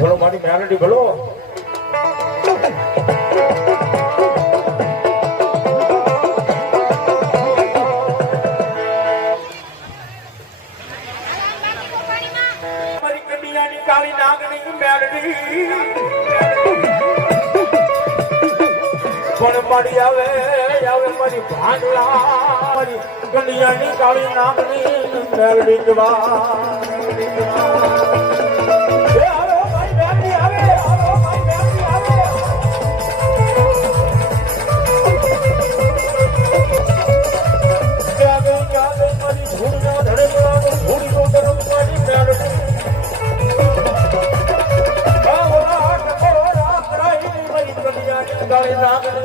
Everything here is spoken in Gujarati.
બોલો મારી મેલડી બોલો કાળી નાગની મેલડી મારી આવે આવે મારી ભાંડલા મારી કન્યાની કાળી નાગની મેલડી